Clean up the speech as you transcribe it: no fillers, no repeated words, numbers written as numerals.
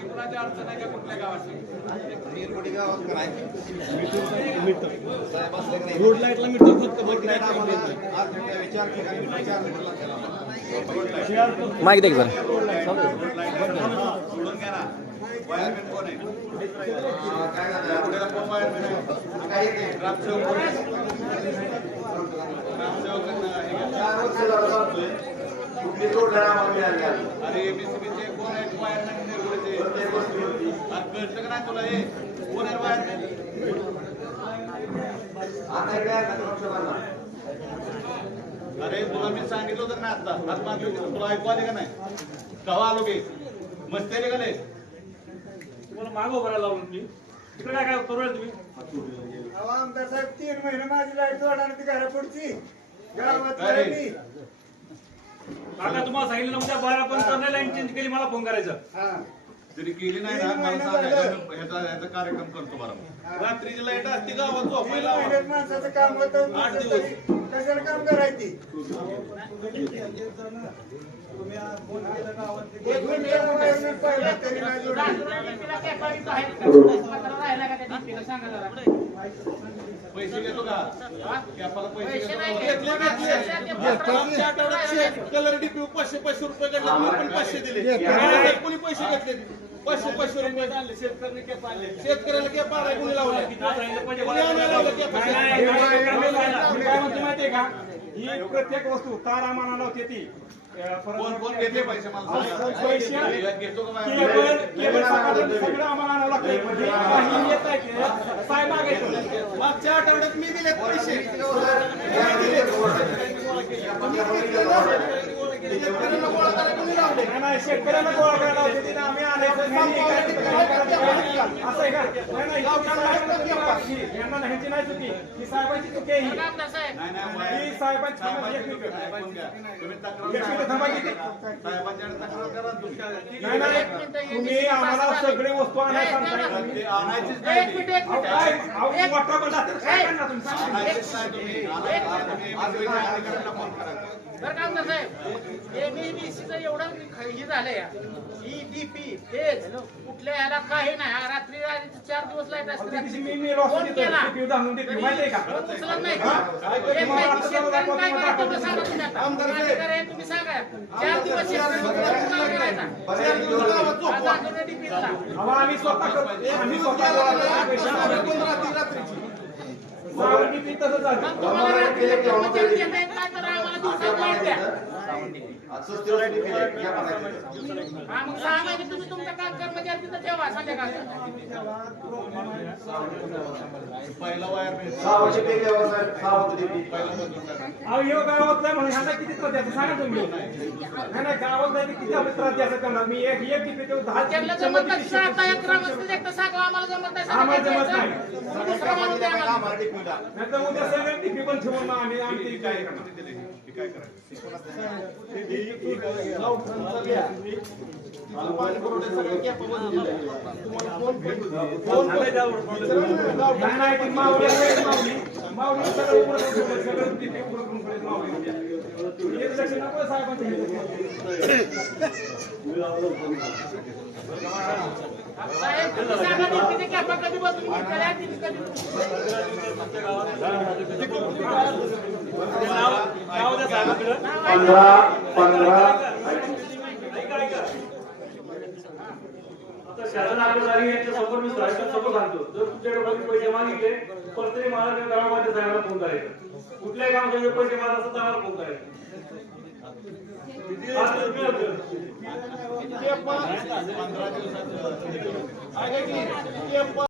कुणाची अडचण आहे का कुठल्या गावाची? रोड लाईटला मिळतो फक्त माईक दे बरं. सोडून घ्या ना. वायरमॅन कोण आहे? वायरमॅन आहे. ग्रामसेवक कोण आहे? अरे एबीसीबीचे कोण आहेत वायरमॅन? कळतं का नाही तुला? हे कोण आहे वायरमॅन? अरे तुला मी सांगितलं होतं ना आता तुला ऐकू आले का नाही? कवा आलो की मस्ती आली का नाही? तुम्हाला मागं उभं लावून मी तिकडे काय करू तुम्ही? आमदार साहेब 3 महिने माझी लाईट जोडणार ती घरापुढची गावात काका तुम्हाला सांगितलं उद्या 12 पण लाईन चेंज केली मला फोन करायचा. जरी केली नाही ना मला सांगायचं ह्याचा कार्यक्रम करतो बरोबर. रात्रीची लाईट असते गावात झोपायला. माणसाचं काम होतं 8 दिवस कशाला काम करायची? पैसे घेतो का? पैसे कलर डीपी 500 रुपये काढले पण 500 दिले. कोणी पैसे घेतले? 500 रुपये आणले. शेतकऱ्याला क्या पाडा कोणी लावला? माहितीये का ही प्रत्येक वस्तू तार आम्हाला लावते ती कोण घेते पैसे? घेतो का? सगळं आम्हाला आणावं लागतं. साहेब मागायचं मागच्या आठवड्यात मी दिले पैसे. नाही शेतकऱ्यांना गोळा करायला होते आम्ही आणायचं असं आहे का? यांना ह्याची नाही चुकी ही साहेबांची चुकी आहे. ही साहेबांची नाही नाही तुम्ही आम्हाला सगळे वस्तू आणायला सांगताय. बरं का आमदार साहेब एबीसीचं एवढं हे झालंय ही डीपी तेच कुठल्या ह्याला काही नाही. रात्री 4 दिवस लाईट असते. फोन केला माहितीये का? उचलत नाही. शेतकऱ्यांनी काय करायचं तेवढं सांगा तुम्ही आता. अधिकारी तुम्ही सांगा 4 दिवस शेतकऱ्यांनी करायचा डीपीला. आम्ही स्वतः आम्ही तसं झालं. तुम्हाला रात्री कर्मचारी देत नाहीत काय तर आम्हाला दिवसात लाईट द्या. मग सांगा की तुम्ही तुमचा काम कर्मचारी तिथं ठेवा संध्याकाळचा. पहिला वायरमॅन गावात नाही म्हणून ह्यांना किती त्रास द्यायचा सांगा तुम्ही. नाही नाही गावात नाही किती आपण त्रास द्यायचा करणार. मी एक टिपी देऊ 10 त्यांना जमत नाही. आता एक ग्रामस्थ एकटं सांगा आम्हाला जमत नाही. आम्हाला जमत नाही. दुसरा माणूस द्या आम्हाला. नाहीतर उद्या सगळे टिपी पण ठेवून आम्ही आम्ही काय करणार. काय करायचं? साहेब तुम्ही सांगा डीपीचे कॅपा कधी बसून घेतल्या शासन आपल्यासाठी यांच्या समोर मी समोर सांगतो. जर तुमच्याकडे पैसे मागितले तर तरी मला त्या गावामध्ये साहेबांना फोन करायचा. कुठल्याही गावामध्ये पैसे मागत असेल तर आम्हाला फोन करायचा. दिवसात